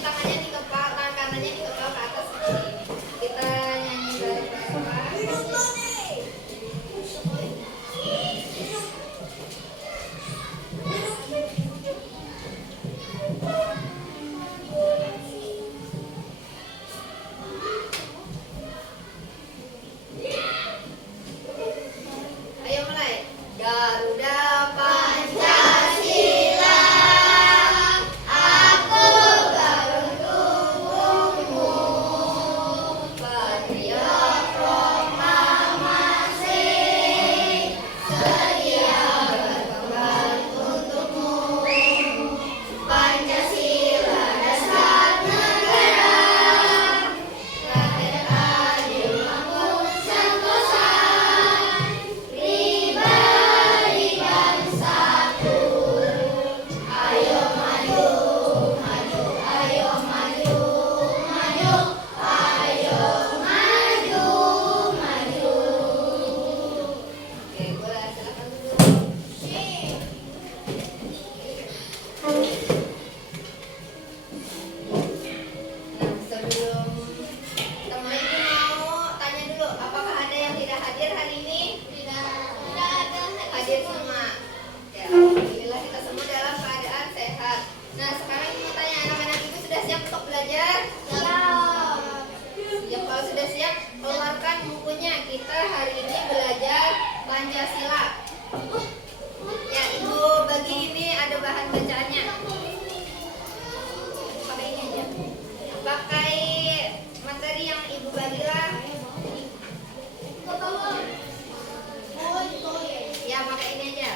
tangannya di kepala, tangan kanannya di kepala ke atas seperti ini. Kita nyanyi bareng-bareng. Ayo mulai. Garuda Pancasila, aku garuk tubuhmu, patriot proklamasi, sedia berkorban untukmu. Pancasila dasar negara, lahir adil makmur sentosa, pribadi satu. Ayo maju, maju, ayo maju, maju, ayo maju, maju. Oke, boleh silakan duduk. Nah, sebelum teman ibu mau tanya dulu, apakah ada yang tidak hadir hari ini? Tidak ada. Hadir semua. Ya, alhamdulillah kita semua dalam keadaan sehat. Nah, sekarang ibu tanya, anak-anak ibu sudah siap untuk belajar? Siap. Ya, kalau sudah siap, keluarkan bukunya. Kita hari ini belajar Pancasila. Ya, ibu bagi ini ada bahan bacaannya. Pakai ini aja. Pakai materi yang ibu bagilah. Ya, pakai ini aja.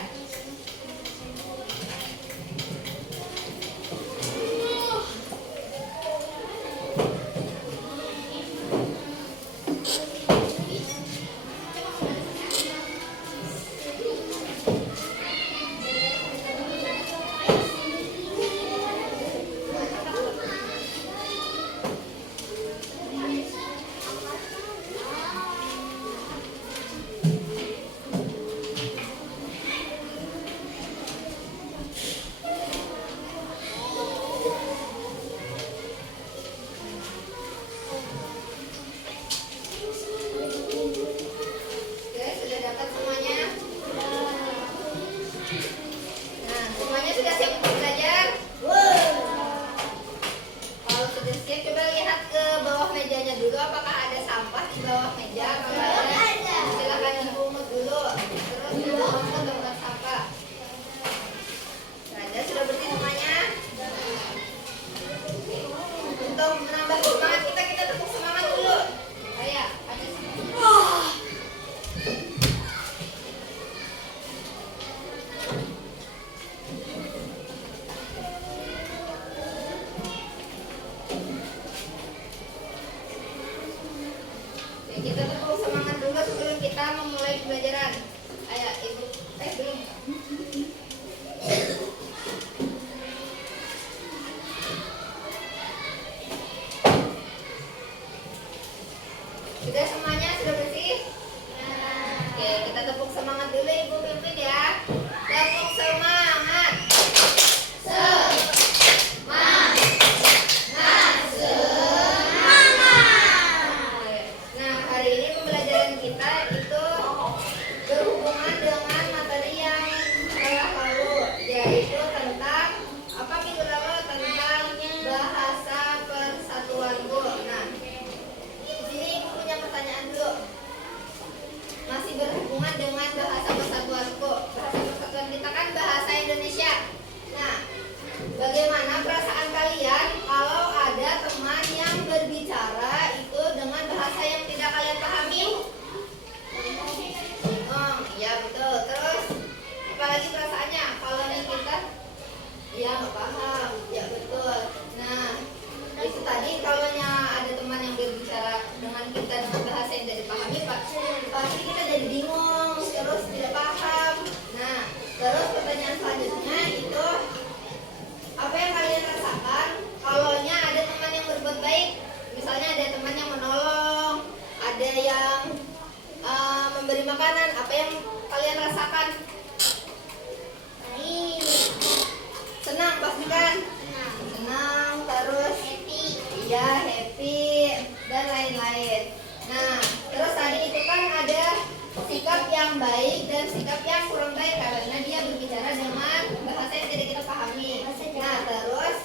yang baik dan sikap yang kurang baik karena dia berbicara dengan bahasa yang tidak kita pahami. Nah, terus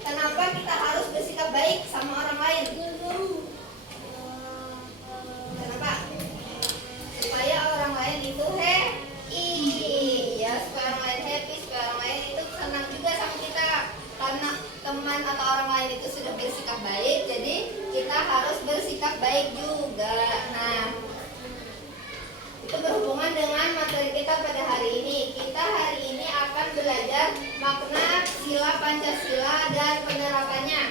kenapa kita harus bersikap baik sama orang lain? Kenapa? Supaya orang lain itu happy. Ya, supaya orang lain happy, supaya orang lain itu senang juga sama kita. Karena teman atau orang lain itu sudah bersikap baik, jadi kita harus bersikap baik juga. Nah, itu berhubungan dengan materi kita pada hari ini. Kita hari ini akan belajar makna sila Pancasila dan penerapannya.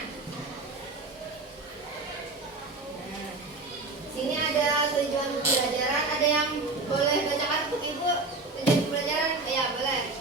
Nah, sini ada tujuan pembelajaran. Ada yang boleh bacakan untuk Ibu tujuan pembelajaran? Ya, boleh.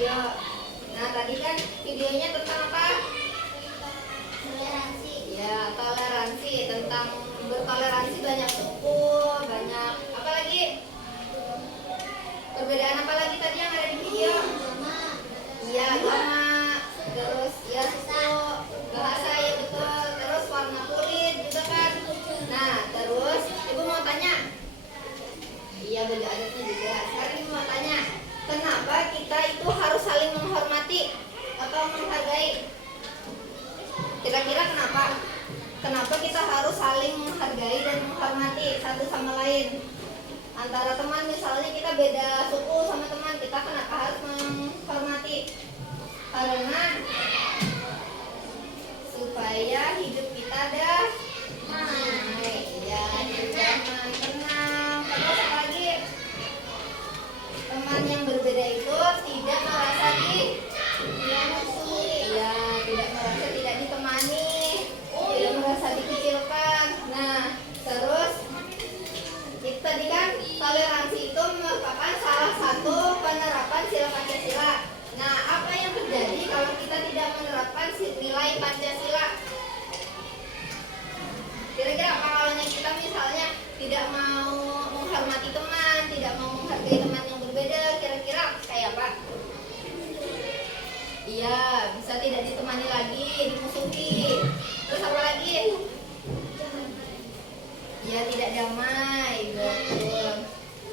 video. Nah, tadi kan videonya tentang apa? Toleransi. Ya, toleransi, tentang bertoleransi banyak suku, banyak apa lagi? Perbedaan apa lagi tadi yang ada di video? Agama. Iya, agama, terus ya suku, bahasa ya betul, terus warna kulit juga kan. Nah, terus ibu mau tanya. Iya, beda adatnya juga. Sekarang ibu mau tanya, kenapa kita itu harus saling menghormati atau menghargai? Kira-kira kenapa? Kenapa kita harus saling menghargai dan menghormati satu sama lain? Antara teman misalnya kita beda suku sama teman, kita kenapa harus menghormati? Karena supaya hidup kita damai, ya, hidup damai, tenang. Terus apa lagi? Teman yang berbeda itu tidak merasa ya, tidak merasa tidak ditemani, tidak merasa dikucilkan. Nah, terus itu tadi kan toleransi itu merupakan salah satu penerapan sila Pancasila. Nah, apa yang terjadi kalau kita tidak menerapkan nilai Pancasila? Kira-kira apa kalau kita misalnya tidak mau menghormati teman, tidak mau menghargai teman yang berbeda, kira-kira kayak apa? Iya, bisa tidak ditemani lagi, dimusuhi. Terus apa lagi? Ya, tidak damai, betul.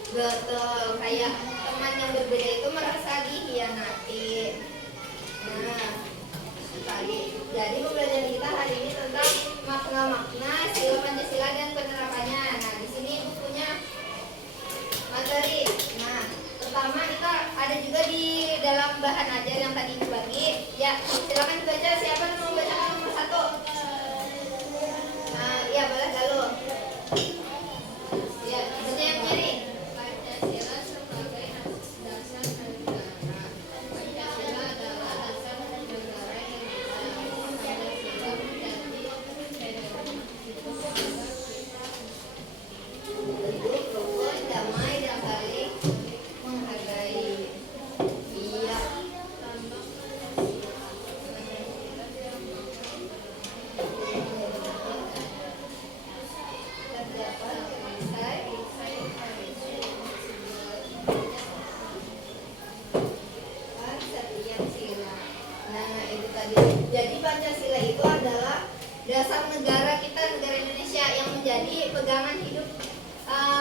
Betul, kayak teman yang berbeda itu merasa dikhianati. Nah, sekali. Jadi pembelajaran kita hari ini tentang makna-makna sila Pancasila dan penerapannya. Nah, di sini ibu punya materi. Nah, pertama kita ada juga di dalam bahan ajar yang tadi ibu bagi. Ya, silakan dibaca. Siapa yang mau membacakan nomor 1? Nah, iya boleh Galuh. Ya, baca yang nyari. Pancasila sebagai dasar negara. Pancasila adalah dasar negara Indonesia. Pancasila menjadi pedoman hidup agar kita Hidup rukun, damai dan saling menghargai. Iya. Terdapat setiap sila. Nah, itu tadi. Jadi Pancasila itu adalah dasar negara kita, negara Indonesia, yang menjadi pegangan hidup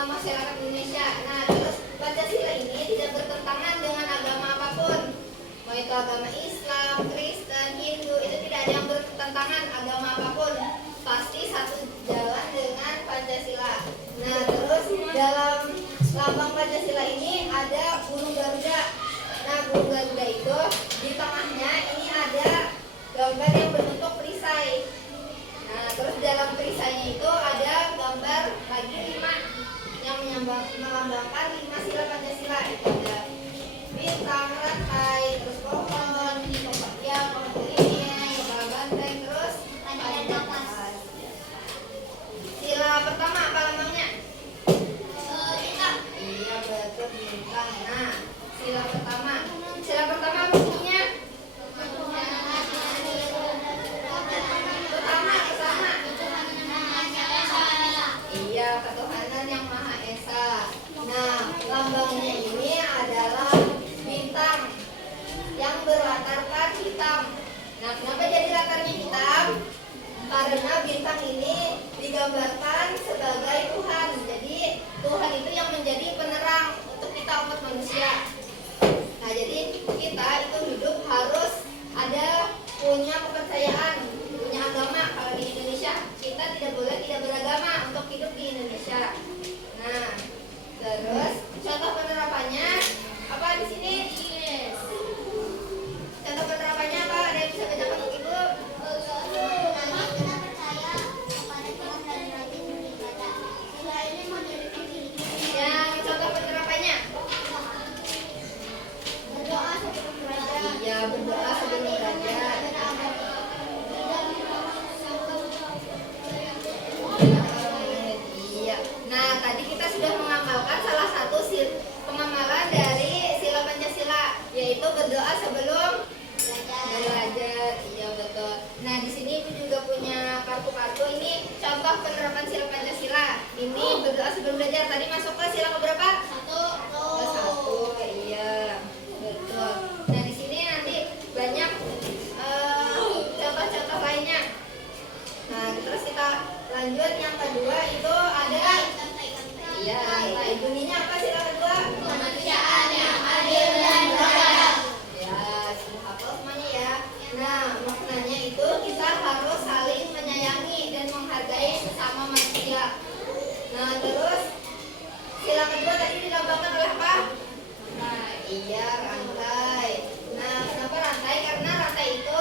masyarakat Indonesia. Nah, terus Pancasila ini tidak bertentangan dengan agama apapun, mau itu agama Islam, Kristen, Hindu, itu tidak ada yang bertentangan agama apapun, pasti satu jalan dengan Pancasila. Nah, terus dalam lambang Pancasila ini ada burung Garuda. Nah, burung Garuda itu di tengahnya ini ada gambar yang berbentuk perisai. Nah, terus dalam perisainya itu ada gambar lagi 5 yang melambangkan 5 sila Pancasila. Itu ada bintang, rantai, terus pohon, ya, pohon beringin, kepala banteng, terus ada kapas. Sila pertama apa lambangnya? Bintang. Iya, betul, bintang. Nah, sila pertama apa bunyinya? Iya, ketuhanan yang Maha Esa. Nah, lambangnya ini adalah bintang yang berlatarkan hitam. Nah, kenapa jadi latarnya hitam? Karena bintang ini digambarkan sebagai Tuhan. Jadi Tuhan itu yang menjadi penerang untuk kita umat manusia. Nah, jadi kita itu hidup harus ada punya kepercayaan, punya agama. Kalau di Indonesia kita tidak boleh tidak beragama untuk hidup di Indonesia. Nah, terus contoh penerapannya apa di sini? Contoh penerapannya apa? Ada yang bisa bacakan untuk ibu? Kita percaya kepada Tuhan dan rajin beribadah. Sila ini memiliki ciri-ciri Yang contoh penerapannya? berdoa sebelum belajar. Iya, berdoa sebelum belajar. Iya. Nah, tadi kita sudah mengamalkan salah satu pengamalan dari sila Pancasila, yaitu berdoa contoh penerapan sila Pancasila. Ini berdoa sebelum belajar. Tadi masuk ke sila keberapa? Ke satu. Iya, betul. Nah di sini nanti banyak contoh-contoh lainnya. Nah terus kita lanjut yang kedua itu ada iya, bunyinya apa sila kedua? Kemanusiaan yang adil dan beradab. Ya, sudah hafal semuanya ya. Nah, maknanya itu kita harus saling menyayangi dan menghargai sesama manusia. Nah, terus sila kedua tadi dilambangkan oleh apa? Iya, rantai. Nah, kenapa rantai? Karena rantai itu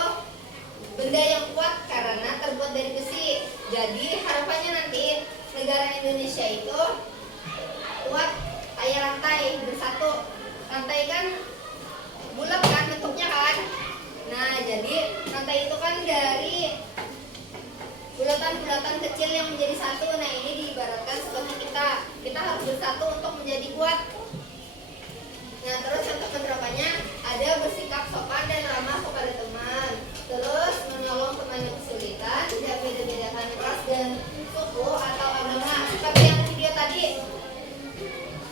benda yang kuat karena terbuat dari besi. Jadi harapannya nanti negara Indonesia itu kuat kayak rantai bersatu. Rantai kan bulat kan bentuknya kan. Nah jadi rantai itu kan dari bulatan-bulatan kecil yang menjadi satu. Nah ini diibaratkan seperti kita harus bersatu untuk menjadi kuat. Nah terus contoh penerapannya ada bersikap sopan dan ramah kepada teman. Terus menolong teman yang kesulitan, tidak beda-bedakan ras dan suku atau agama. Seperti yang video tadi.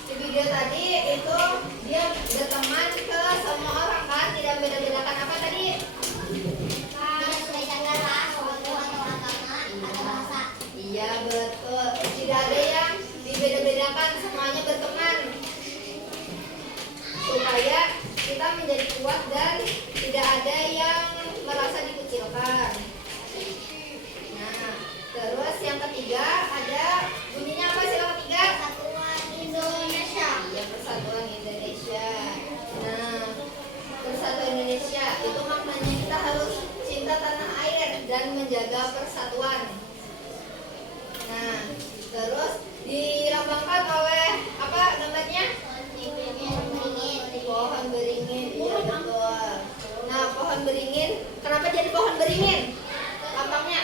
Di video tadi itu dia berteman ke semua orang kan, tidak beda-bedakan apa tadi? Iya betul. Tidak ada yang dibeda-bedakan, semuanya berteman. Supaya kita menjadi kuat dan tidak ada yang merasa dikucilkan. Nah, terus yang ketiga ada bunyinya apa sila ketiga? Indonesia. Iya, Persatuan Indonesia. Nah, Persatuan Indonesia itu maknanya kita harus cinta tanah air dan menjaga persatuan. Nah, terus dilambangkan oleh apa gambarnya? Pohon beringin. Iya betul. Nah, pohon beringin. Kenapa jadi pohon beringin? Lambangnya?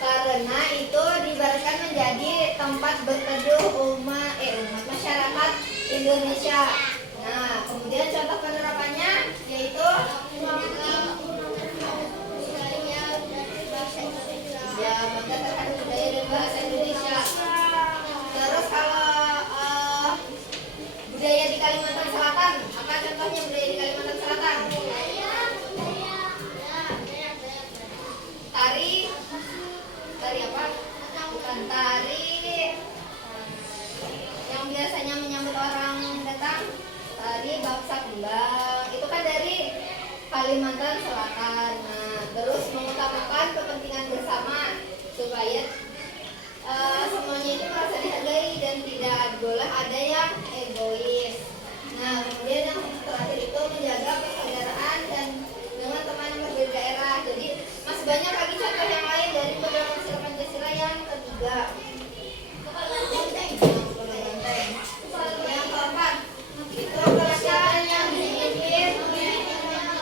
Karena itu diibaratkan menjadi tempat berteduh umat masyarakat Indonesia. Nah, kemudian contoh penerapannya yaitu ya bangga terhadap budaya dan bahasa Indonesia. Terus kalau budaya di Kalimantan Selatan, apa contohnya budaya di Kalimantan Selatan? Tari apa? Bukan tari yang biasanya menyambut orang datang. Tari baksa kembang. Itu kan dari Kalimantan Selatan. Nah, terus mengutamakan kepentingan bersama supaya semuanya itu merasa dihargai dan tidak boleh ada yang egois. Nah, kemudian yang terakhir itu menjaga persaudaraan dan dengan teman yang berbeda daerah. Jadi masih banyak lagi contoh yang lain dari beberapa sila Pancasila yang ketiga. Yang keempat itu kerajaan yang dipimpin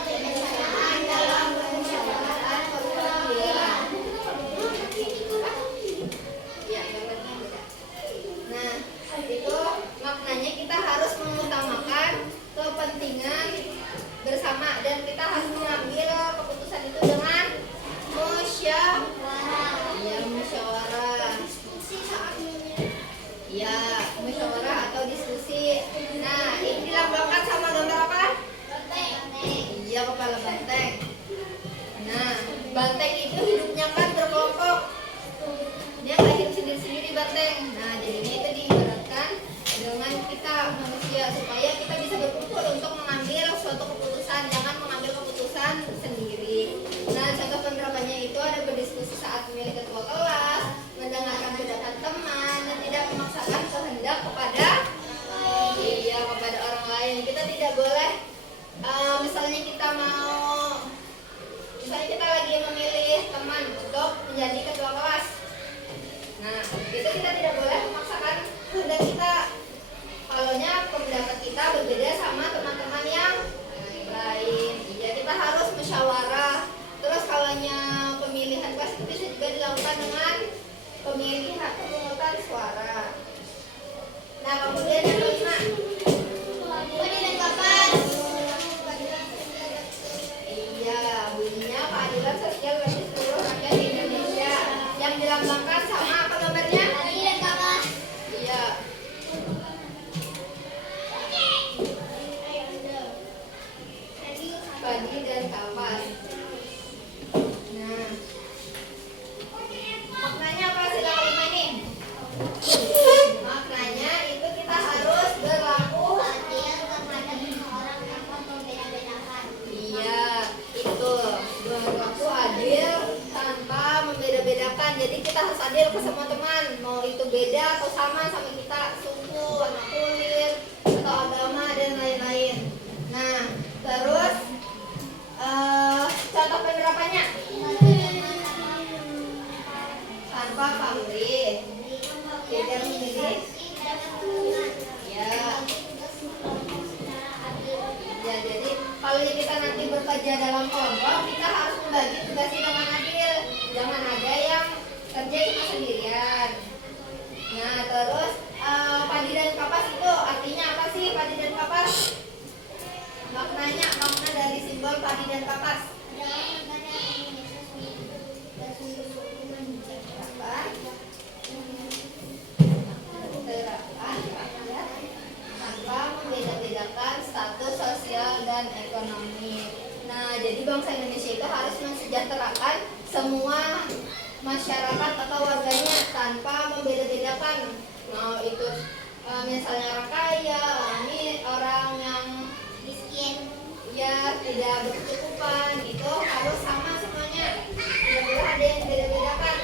kebijaksanaan dalam pemusyawaratan perwakilan. Ya, gambarnya beda. Nah, itu maknanya kita harus mengutamakan kepentingan bersama dan kita harus mengambil keputusan itu dengan musyawarah. Ya, musyawarah. Ya, musyawarah atau diskusi. Nah, ini dilambangkan sama gambar apa? Iya, kepala banteng. Nah, banteng itu hidupnya kan berkelompok. Dia nggak hidup sendiri-sendiri banteng. Nah, jadinya itu diibaratkan dengan kita manusia supaya kita bisa berkumpul untuk mengambil suatu keputusan, jangan mengambil keputusan sendiri. Nah, contoh penerapannya itu ada berdiskusi saat memilih ketua kelas, mendengarkan pendapat teman, dan tidak memaksakan kehendak kepada orang lain. Kita tidak boleh, misalnya kita lagi memilih teman untuk menjadi ketua kelas. Nah, itu kita tidak boleh memaksakan kehendak kita. Kalaunya pendapat kita berbeda sama teman-teman yang lain. Iya, kita harus musyawarah. Terus kalaunya pemilihan kelas itu bisa juga dilakukan dengan pemungutan suara. Nah, kemudian yang kelima, iya, bunyinya keadilan sosial bagi seluruh rakyat Indonesia. dan kapas. Nah, maknanya apa sila kelima ini? Maknanya itu kita harus berlaku adil kepada seseorang tanpa membeda-bedakan. iya, itu berlaku adil tanpa membeda-bedakan. Jadi kita harus adil ke semua teman, mau itu beda atau sama kita, suku, warna kulit, atau agama dan lain-lain. Nah, terus contoh penerapannya tanpa pamrih, tidak memilih. Ya. Ya, jadi kalau kita nanti bekerja dalam kelompok, kita harus membagi tugasnya dengan adil. Jangan ada yang kerja cuma sendirian. Nah, terus padi dan kapas itu artinya apa sih padi dan kapas? Maknanya, makna dari simbol padi dan kapas. Tanpa membeda-bedakan status sosial dan ekonomi. Nah, jadi bangsa Indonesia itu harus mensejahterakan semua masyarakat atau warganya tanpa membeda-bedakan. Mau itu misalnya orang kaya, orang yang Miskin. ya tidak berkecukupan, itu harus sama semuanya. Tidak boleh ada yang beda-bedakan.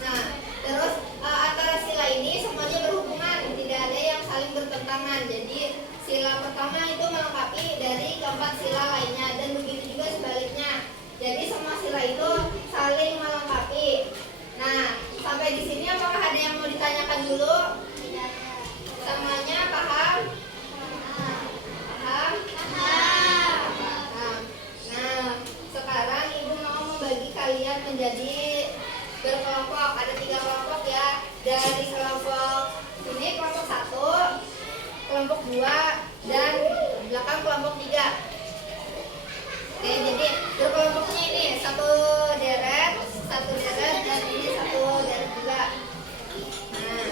Nah, terus antara sila ini semuanya berhubungan, tidak ada yang saling bertentangan. Jadi sila pertama itu melengkapi dari keempat sila lainnya dan begitu juga sebaliknya. Jadi semua sila itu saling melengkapi. Nah, sampai di sini apakah ada yang mau ditanyakan dulu? Semuanya paham? Paham? Nah, sekarang ibu mau membagi kalian menjadi berkelompok. Ada 3 kelompok ya. Dari kelompok ini kelompok 1, kelompok 2, dan belakang kelompok 3. Oke, jadi berkelompoknya ini satu deret, dan ini satu deret juga. Nah,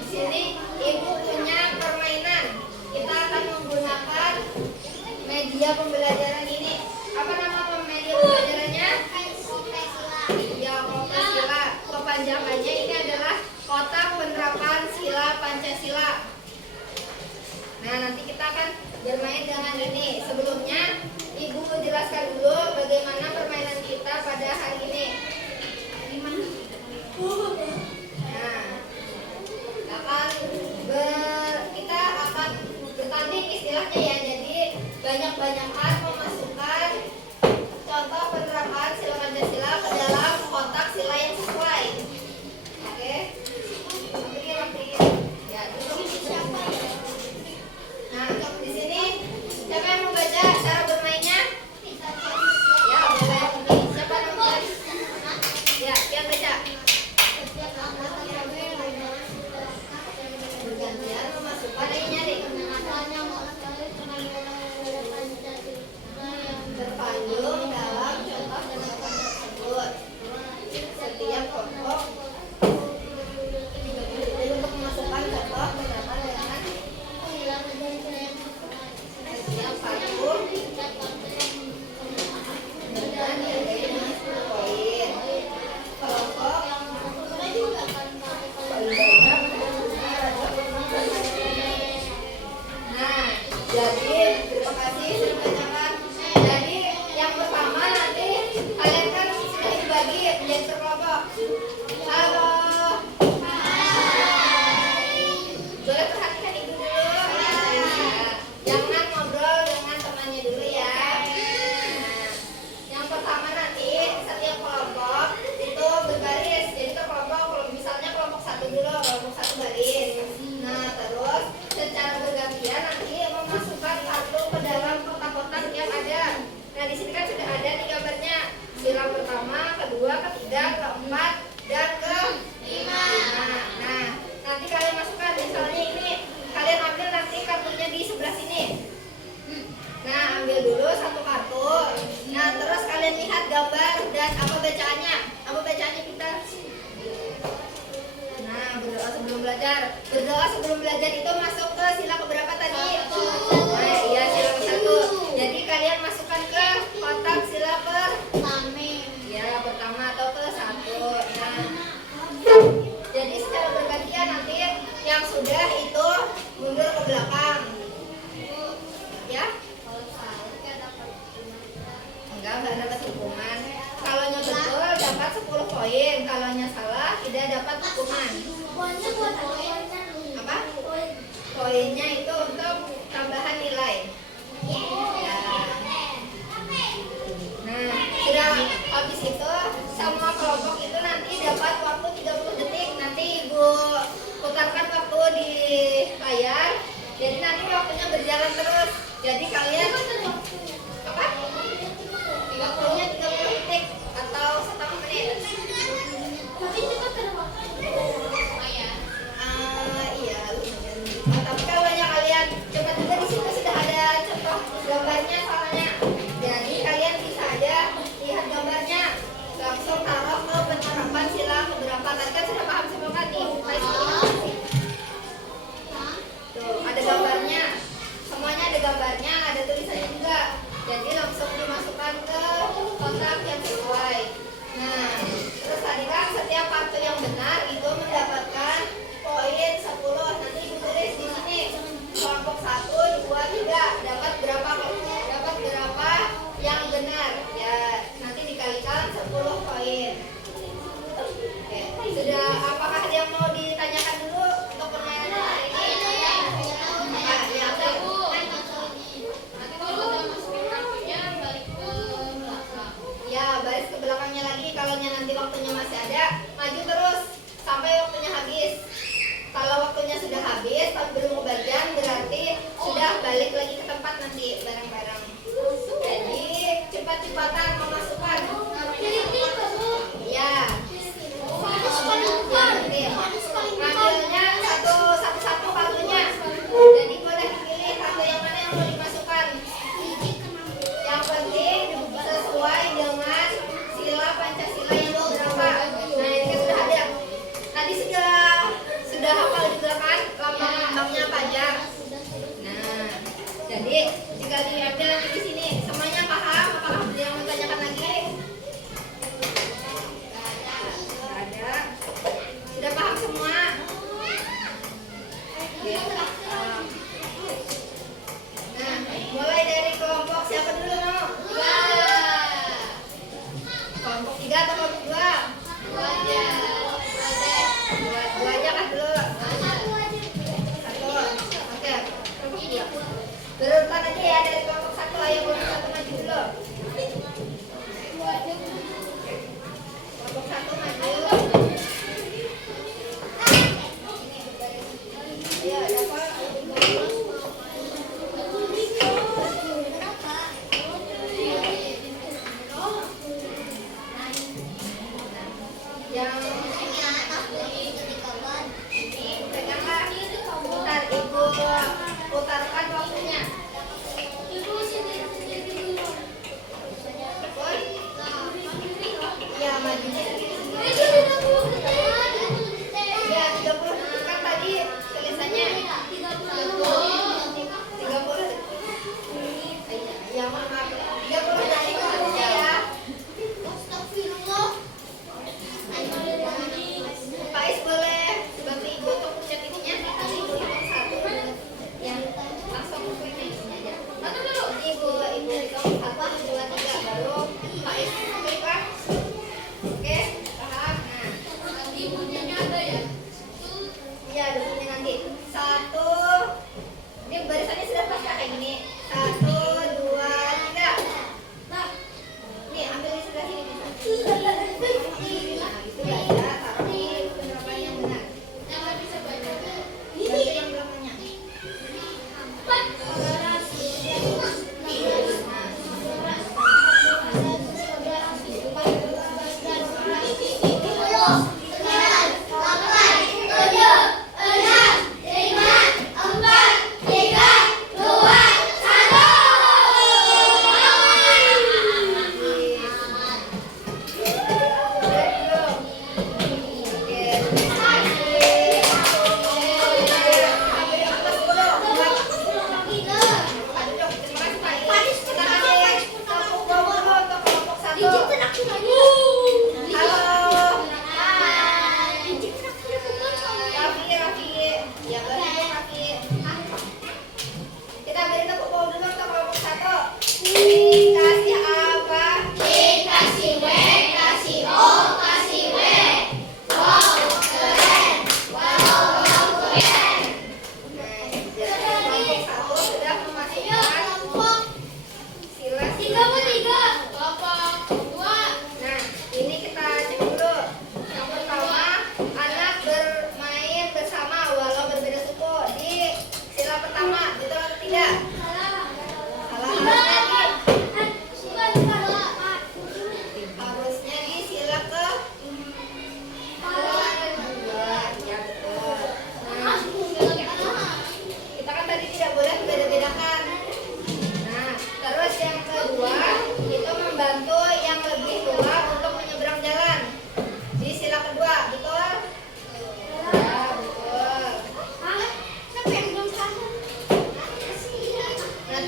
di sini ibu punya permainan. Kita akan menggunakan media pembelajaran ini. Apa nama media pembelajarannya? Ya, kotak sila. Kepanjangannya ini adalah kotak penerapan sila Pancasila. Nah, nanti kita akan bermain dengan ini. Sebelumnya, ibu jelaskan dulu bagaimana permainan kita pada hari ini. Nah, kita akan bertanding istilahnya ya. Jadi banyak-banyakan memasukkan contoh penerapan sila Pancasila ke dalam kotak sila yang sesuai. Oke? Ya, nah, di sini siapa yang mau baca cara bermainnya? Ya, boleh. Siapa namanya? Ya, yang baca. Bergantian memasukkan yang nyari. Terpandung dalam contoh penerapan tersebut. Setiap kelompok untuk memasukkan contoh penerapan dengan setiap satu dengan nilai dengan 10 poin. Kelompok paling banyak. Nah, jadi terima kasih sudah menanyakan. Jadi yang pertama nanti kalian kan sudah dibagi menjadi berkelompok. Halo. Boleh perhatikan ibu dulu. Ya. Jangan ngobrol dengan temannya dulu ya. Nah, yang pertama nanti setiap kelompok itu berbaris. Jadi ke kelompok, misalnya kelompok 1 dulu, kelompok 1 baris. Nah, terus secara bergantian nanti memasukkan kartu ke dalam kotak-kotak hitungan. Poinnya buat Apa? Poinnya itu untuk tambahan nilai. Ya. Nah, sudah habis itu semua kelompok itu nanti dapat waktu 30 detik. Nanti Ibu putarkan waktu di layar. Jadi nanti waktunya berjalan terus. Jadi kalian apa? Waktunya 30 detik atau 1 menit. tapi cepat Iya, lumayan. Tapi kalau kalian cepat juga di situ sudah ada contoh gambarnya soalnya. Jadi kalian bisa aja lihat gambarnya, langsung taruh ke penerapan sila keberapa. Tadi kan sudah paham semua kan nih? Tuh, ada gambarnya. Semuanya ada gambarnya, ada tulisannya juga. Jadi langsung dimasukkan ke kotak yang sesuai. Nah, terus tadi kan setiap kartu yang benar itu mendapatkan poin 10. Nanti Ibu tulis di sini. Kelompok 1, 2, 3 dapat berapa yang benar. Ya, nanti dikalikan 10 poin. Oke, sudah apakah ada yang mau ditanyakan dulu untuk permainan hari ini? Ya, udah Bu. Nanti kalau udah masukin kartunya balik ke belakang. Ya, baris ke belakangnya lagi. Kalau nanti waktunya masih ada, maju terus sampai waktunya habis. Kalau waktunya sudah habis, tapi belum kebagian, berarti sudah balik lagi ke tempat nanti bareng-bareng. Jadi cepat-cepatan memasukkan. Ya. Ngambilnya satu-satu kartunya. Jadi boleh pilih kartu yang mana yang mau dimasukkan. Yang penting sesuai dengan sila Pancasila yang berapa. Nah, ini kan sudah ada. Tadi sudah hafal juga kan lambang-lambangnya apa aja. Nah, jadi tinggal diambil lagi di sini. Semuanya paham? Apakah ada yang mau tanyakan lagi? Nggak ada. Sudah paham semua? Ya. Nah, mulai dari kelompok siapa dulu, No? Kelompok 3 atau kelompok 2? Dua aja kan dulu. Satu. Oke. Kelompok 2. Berurutan aja ya dari kelompok 1. Ayo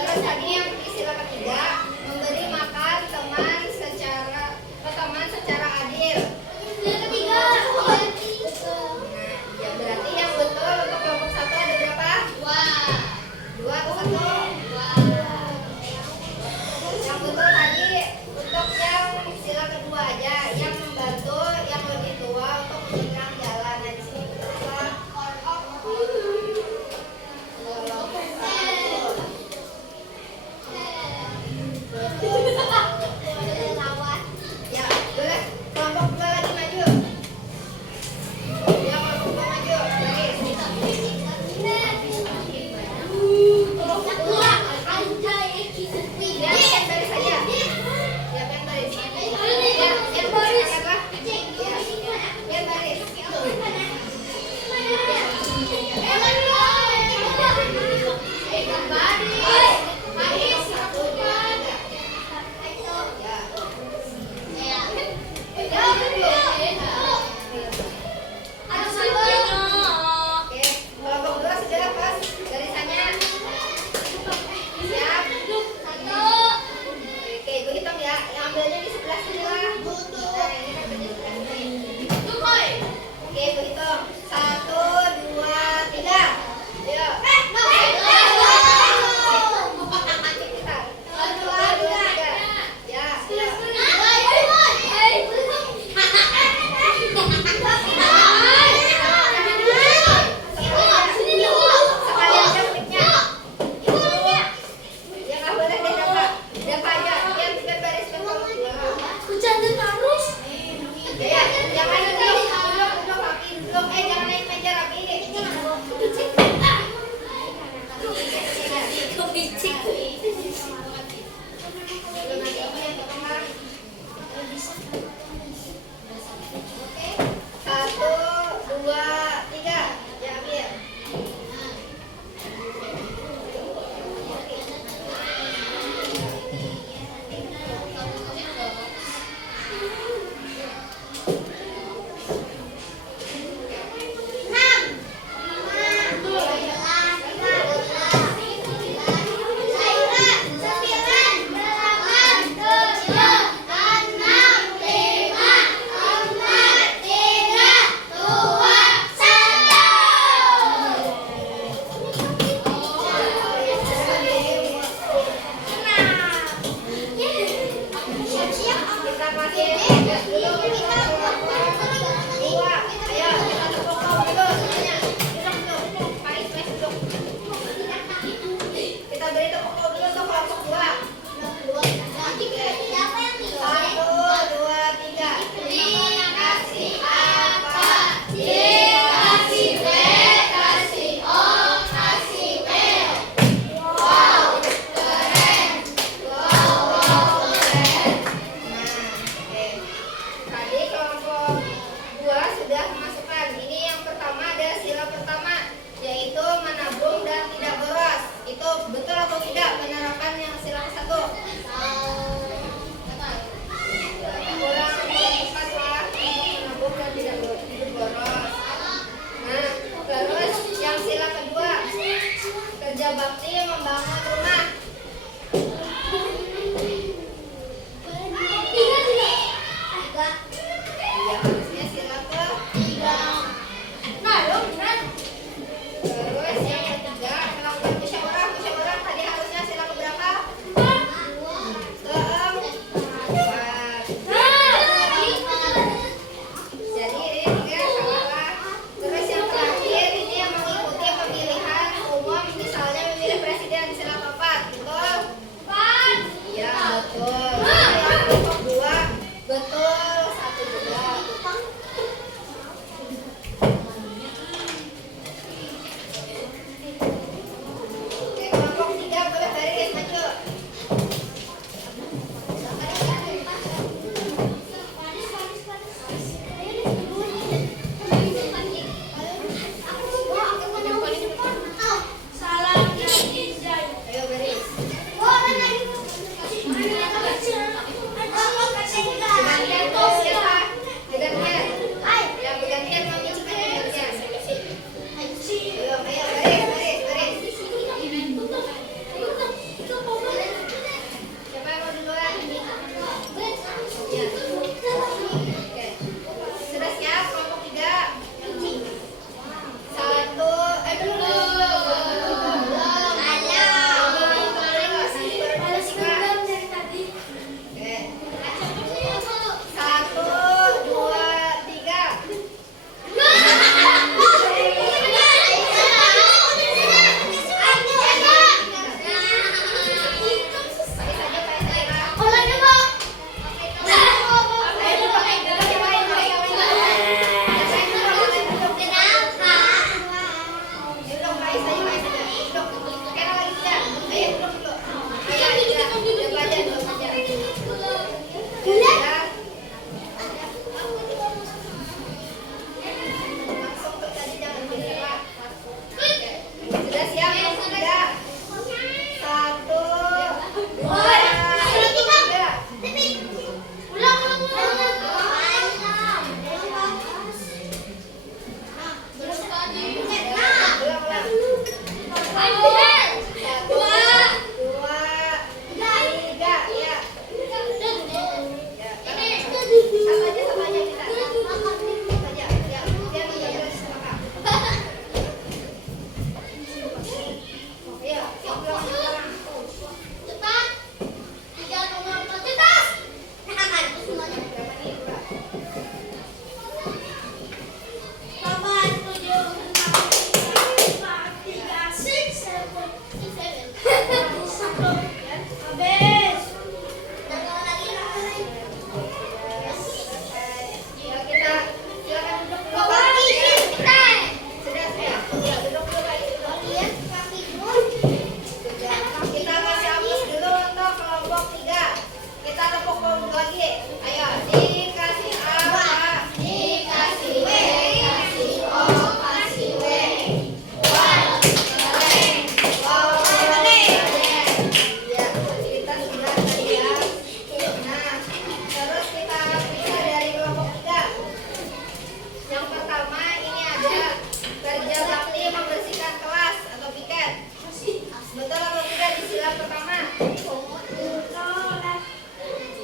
Terus tadi yang sila ketiga, memberi makan teman secara adil. Sila ketiga. Nah, ya berarti yang betul untuk kelompok satu ada berapa? Dua atau satu? Yang betul tadi untuk yang sila kedua aja, yang membantu yang lebih tua untuk menyeberang jalan. Nah di sini kita ya boleh kelompok dua lagi maju. Ya kelompok dua maju. Baris. Kelompok dua.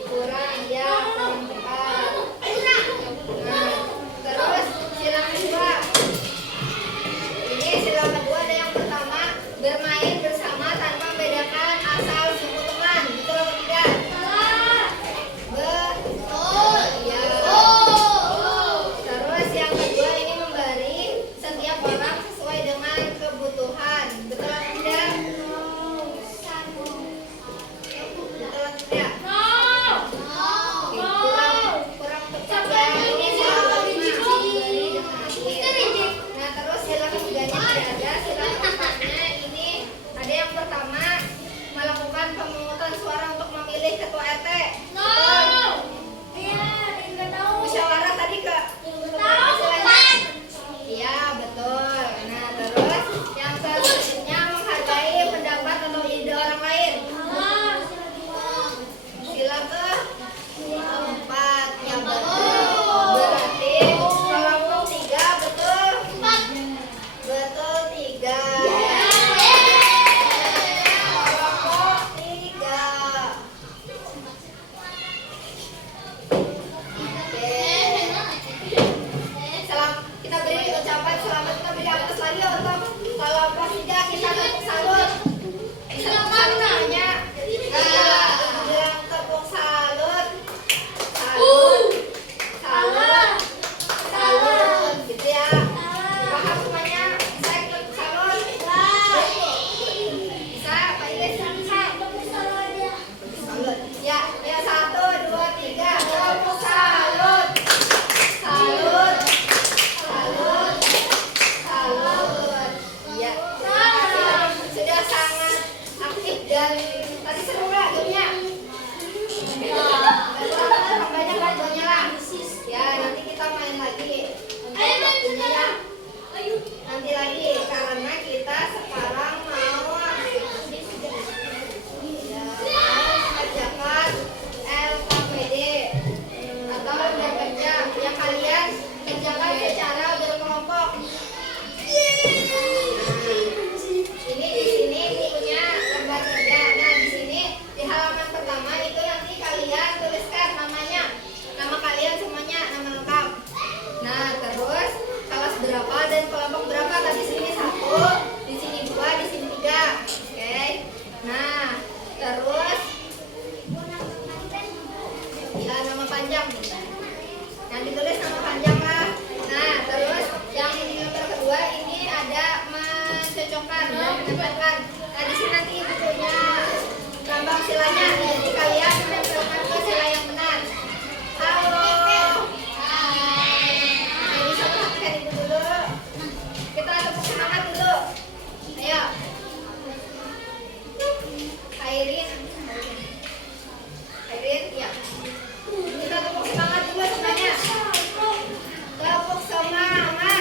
Kurang, ya, kurang tepat. Nah, terus sila kedua. Ini sila kedua ada yang pertama, bermain bersama tanpa membedakan asal suku teman. Betul atau tidak? Betul. Ya. Terus yang kedua ini memberi setiap orang sesuai dengan kebutuhan. Betul atau tidak? Betul atau tidak? Oke, kurang tepat ya. Ini sila kelima, memberi dengan adil. Nah, terus sila ketiganya tidak ada. Sila keempatnya ini ada yang pertama, melakukan pemungutan suara untuk memilih ketua RT. Betul. Musyawarah tadi ke iya, betul. Nah, terus yang selanjutnya menghargai pendapat atau ide orang lain. Sila keempat, ya betul. Berarti kelompok 3 betul. Betul 3. Kelompok 3. Kita beri ucapan selamat, kita beri aplaus lagi untuk kelompok 3. Kita tepuk salut. Bisa tepuk salut namanya. Bilang tepuk salut. Salut. Salut. Salut. Gitu ya. Paham semuanya? Bisa kita tepuk salut? Bisa, Pak Ilis? Salut. Ya, 1, 2, 3. Tepuk salut. Salut. Salut. Salut. Iya. Sudah sangat aktif dan tadi seru nggak gamenya? Kurang banyak kan gamenya lah. Ya, nanti kita main lagi. Waktunya ya. Nanti lagi karena kita sekarang mau mengerjakan LKPD atau lembar kerja yang kalian kerjakan secara berkelompok. Ini di sini punya lembar kerja. Nah, di sini di halaman pertama itu nanti kalian tuliskan namanya, nama kalian semuanya, nama lengkap. Nah, terus kelas berapa dan kelompok berapa? Tadi sini 1, di sini 2, di sini 3. Oke. Nah, terus ya nama panjang. Yang ditulis nama panjang lah. Nah, terus yang di lembar kedua ini ada mencocokkan dan menempelkan. Nah, di sini nanti bukunya lambang silanya. Jadi kalian menempelkan ke sila yang benar. Halo. Oke, bisa perhatikan ibu dulu. Kita tepuk semangat dulu. Ayo. Airin. Airin, ya. Kita tepuk semangat dulu semuanya. Tepuk semangat.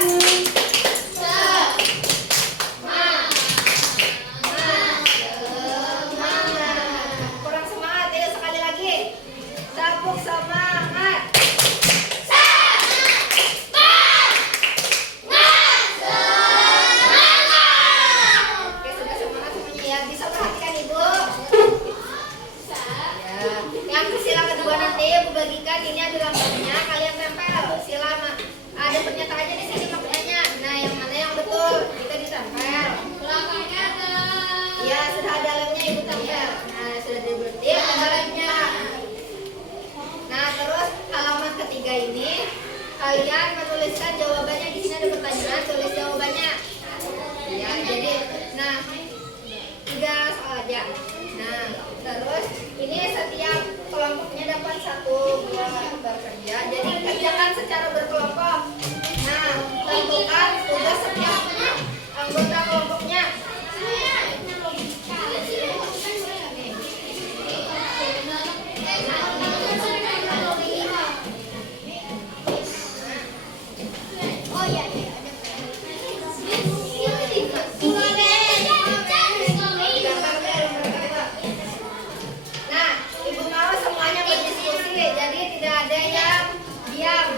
Semangat. Kurang semangat, ayo sekali lagi. Tepuk semangat. Oke, sudah semangat semuanya ya. Bisa perhatikan ibu. Ya. Yang sila kedua nanti ibu bagikan, ini ada lambangnya, kalian tempel. Sila ada pernyataannya di sini maknanya. Nah, yang mana yang betul kita ditempel. Belakangnya ada. Ya, sudah ada lemnya ibu tempel. Nah, sudah diberti ada lemnya. Nah, terus halaman ketiga ini kalian menuliskan jawabannya. Di sini ada pertanyaan, tulis jawabannya. Ya, jadi nah 3 soal aja. Nah, terus ini setiap kelompoknya dapat 1 buah lembar kerja. Jadi kerjakan secara berkelompok. Nah, tentukan tugas setiap anggota kelompoknya. Oh iya, iya. Nah, ibu mau semuanya berdiskusi, jadi tidak ada yang diam.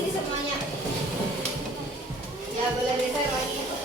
bersih semuanya. Ya boleh geser lagi itu.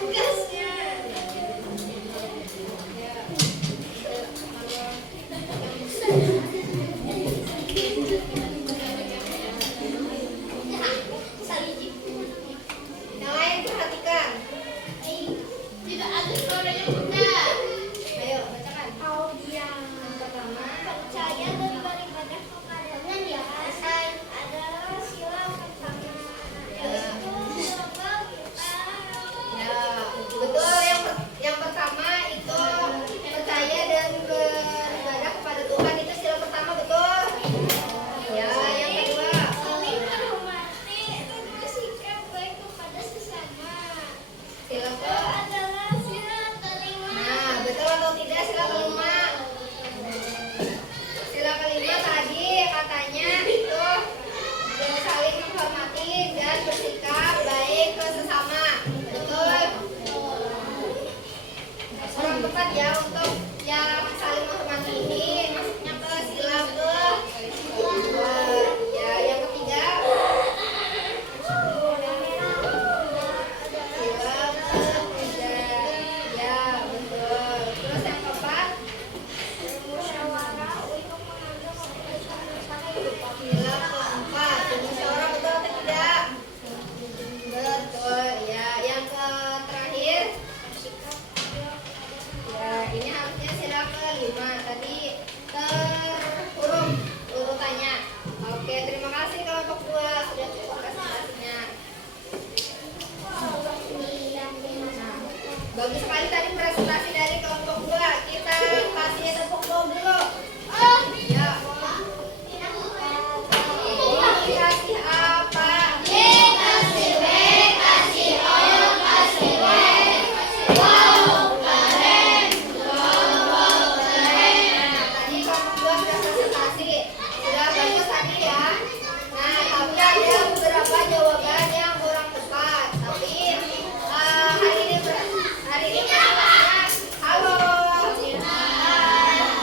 Tugas Bagus sekali tadi presentasi dari kelompok 2. Kita kasih tepuk tangan dulu. Ya. Dikasih apa? Dikasih B, kasih O, kasih W. Wow, keren. Wow, keren. Nah, tadi kelompok 2 sudah presentasi. Sudah bagus tadi ya. Nah, tapi ada beberapa jawaban yang kurang tepat. Tapi hari ini presentasinya halo.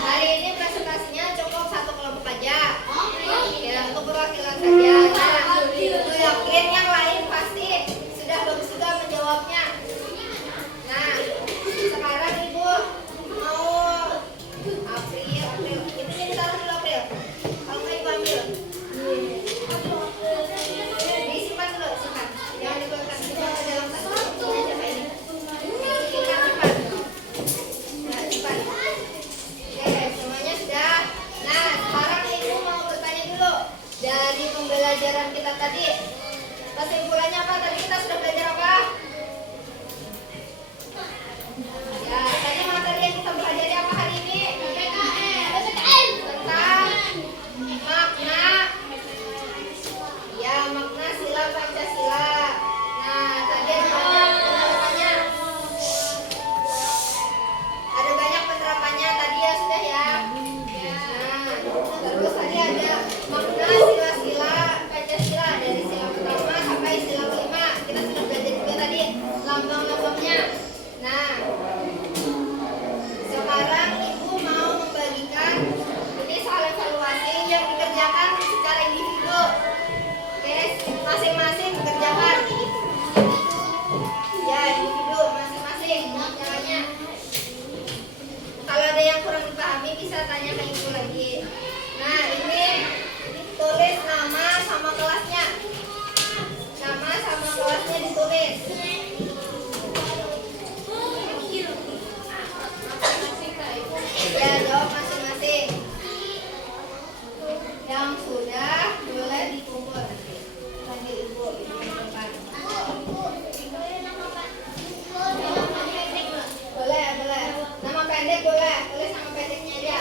Hari ini presentasinya cukup satu kelompok aja. Ya, untuk perwakilan saja. Nah, Ibu yakin yang lain pasti sudah bagus juga menjawabnya. Nah, sekarang Ibu mau April. Itu yang ditaruh dulu April. Kalau nggak Ibu ambil. Disimpan dulu, simpan. Jangan dikeluarkan. Simpan ke dalam tas. Ini aja kayak ini. Simpan. Nah, simpan. Oke, semuanya sudah. Nah, sekarang Ibu mau bertanya dulu. Dari pembelajaran kita tadi, kesimpulannya apa? Tadi kita sudah belajar apa? Ya, tadi materi yang kita pelajari apa hari ini? PPKN. Tentang makna. Ya, makna sila Pancasila. Nah, tadi ada banyak penerapannya. Ada banyak penerapannya tadi ya sudah ya. Nah, terus tadi ada makna sila-sila Pancasila dari sila pertama sampai sila kelima. Kita sudah belajar juga tadi lambang-lambangnya. Nah, sekarang Ibu mau membagikan ini soal evaluasi yang dikerjakan secara individu. Oke, masing-masing kerjakan. Ya, individu masing-masing caranya. Kalau ada yang kurang dipahami bisa tanya ke Ibu lagi. Nah, ini tulis nama sama kelasnya. Nama sama kelasnya ditulis. Ya, jawab masing-masing. Yang sudah boleh dikumpul nanti. Panggil Ibu di depan. Boleh, boleh. Nama pendek boleh. Tulis nama pendeknya aja.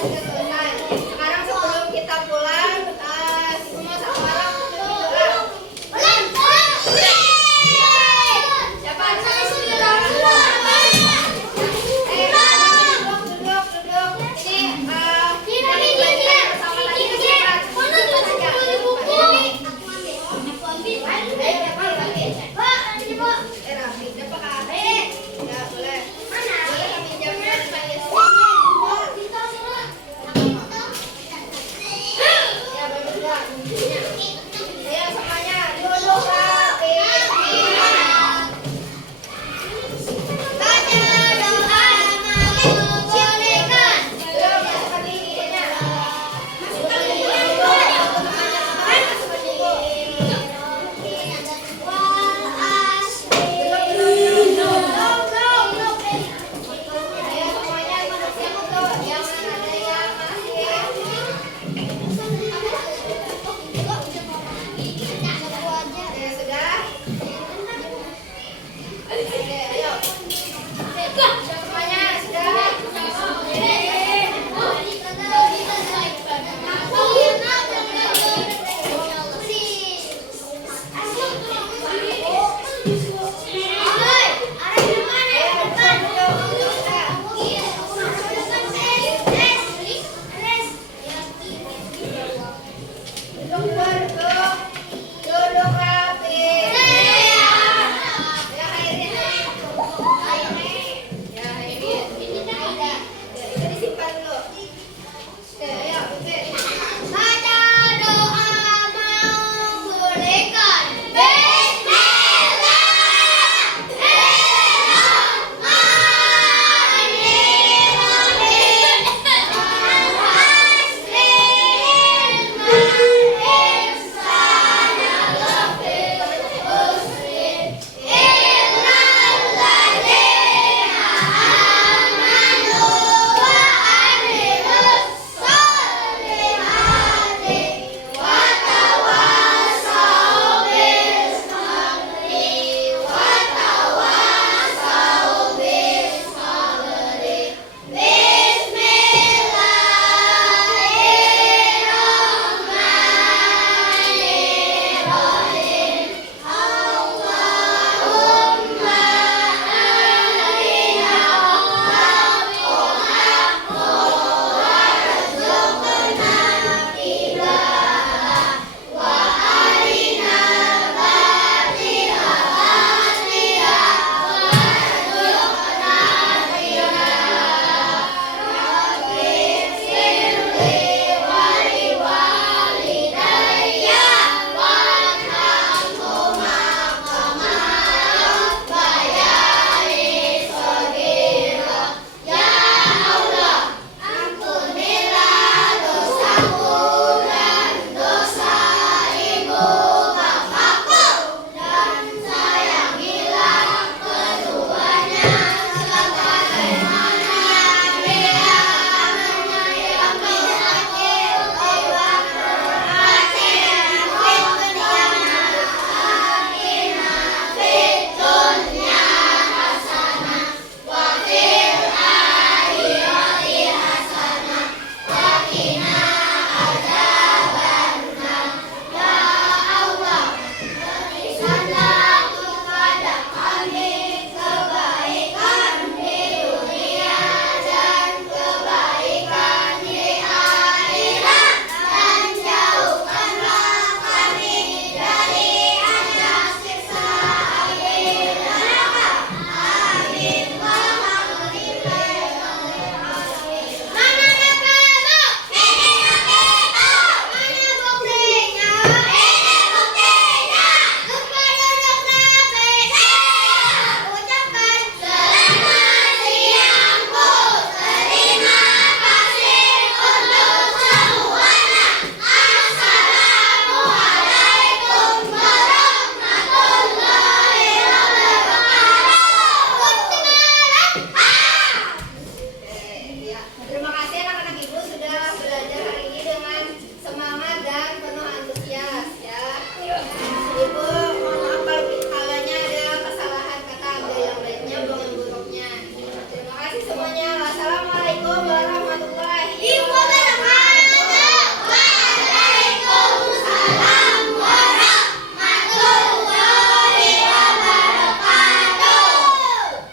kita